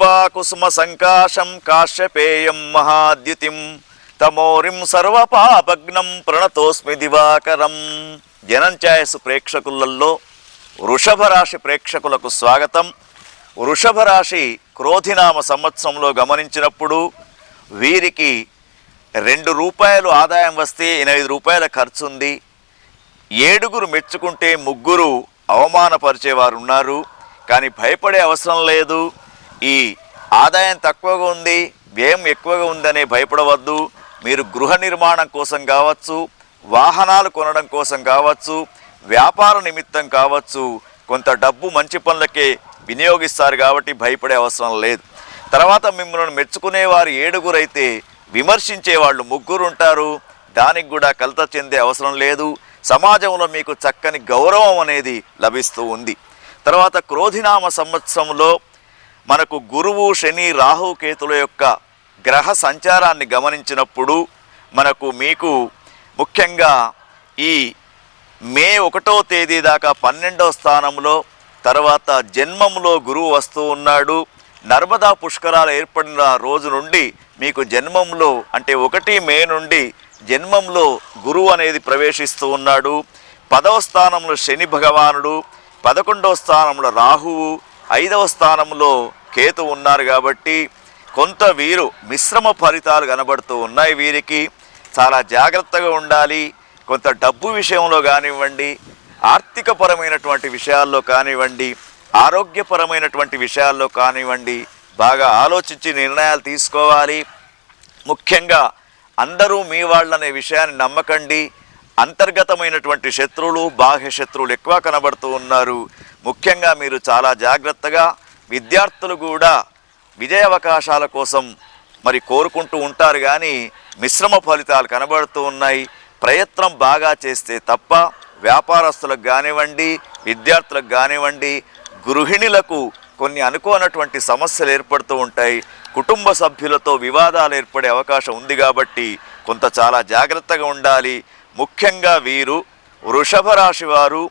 కృపాకుసుమ సంకాశం కాశ్యపేయం మహాద్యుతిం తమోరిం సర్వపాపగ్నం ప్రణతోస్మి దివాకరం. జనం ఛాయస్ ప్రేక్షకులలో వృషభ రాశి ప్రేక్షకులకు స్వాగతం. వృషభ రాశి క్రోధినామ సంవత్సరంలో గమనించినప్పుడు వీరికి ₹2 ఆదాయం వస్తే ₹8 ఖర్చు ఉంది. 7 మెచ్చుకుంటే 3 అవమానపరిచేవారు ఉన్నారు. కానీ భయపడే అవసరం లేదు. ఈ ఆదాయం తక్కువగా ఉంది, వ్యయం ఎక్కువగా ఉందనే భయపడవద్దు. మీరు గృహ నిర్మాణం కోసం కావచ్చు, వాహనాలు కొనడం కోసం కావచ్చు, వ్యాపార నిమిత్తం కావచ్చు, కొంత డబ్బు మంచి పనులకే వినియోగిస్తారు కాబట్టి భయపడే అవసరం లేదు. తర్వాత మిమ్మల్ని మెచ్చుకునేవారు 7 అయితే విమర్శించే వాళ్ళు 3 ఉంటారు. దానికి కూడా కలత చెందే అవసరం లేదు. సమాజంలో మీకు చక్కని గౌరవం అనేది లభిస్తూ ఉంది. తర్వాత క్రోధినామ సంవత్సరంలో మనకు గురువు, శని, రాహు, కేతుల యొక్క గ్రహ సంచారాన్ని గమనించినప్పుడు మీకు ముఖ్యంగా ఈ మే 1వ తేదీ దాకా 12వ స్థానంలో, తర్వాత జన్మంలో గురువు వస్తూ ఉన్నాడు. నర్మదా పుష్కరాలు ఏర్పడిన రోజు నుండి మీకు జన్మంలో అంటే 1 మే నుండి జన్మంలో గురువు అనేది ప్రవేశిస్తూ ఉన్నాడు. 10వ స్థానంలో శని భగవానుడు, 11వ స్థానంలో రాహువు, 5వ స్థానంలో కేతు ఉన్నారు. కాబట్టి కొంత వీరు మిశ్రమ ఫలితాలు కనబడుతూ ఉన్నాయి. వీరికి చాలా జాగ్రత్తగా ఉండాలి. కొంత డబ్బు విషయంలో కానివ్వండి, ఆర్థికపరమైనటువంటి విషయాల్లో కానివ్వండి, ఆరోగ్యపరమైనటువంటి విషయాల్లో కానివ్వండి, బాగా ఆలోచించి నిర్ణయాలు తీసుకోవాలి. ముఖ్యంగా అందరూ మీ వాళ్ళనే విషయాన్ని నమ్మకండి. అంతర్గతమైనటువంటి శత్రువులు, బాహ్య శత్రువులు ఎక్కువ కనబడుతూ ఉన్నారు. ముఖ్యంగా మీరు చాలా జాగ్రత్తగా, విద్యార్థులు కూడా విజయ అవకాశాల కోసం కోరుకుంటూ ఉంటారు. కానీ మిశ్రమ ఫలితాలు కనబడుతూ ఉన్నాయి. ప్రయత్నం బాగా చేస్తే తప్ప వ్యాపారస్తులకు కానివ్వండి, విద్యార్థులకు కానివ్వండి, గృహిణులకు కొన్ని అనుకోనటువంటి సమస్యలు ఏర్పడుతూ ఉంటాయి. కుటుంబ సభ్యులతో వివాదాలు ఏర్పడే అవకాశం ఉంది. కాబట్టి కొంత చాలా జాగ్రత్తగా ఉండాలి. ముఖ్యంగా వీరు వృషభ రాశి వారు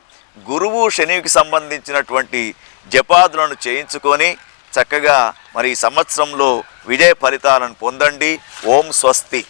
గురువు, శనికి సంబంధించినటువంటి జపాదులను చేయించుకొని చక్కగా ఈ సంవత్సరంలో విజయ ఫలితాలను పొందండి. ఓం స్వస్తి.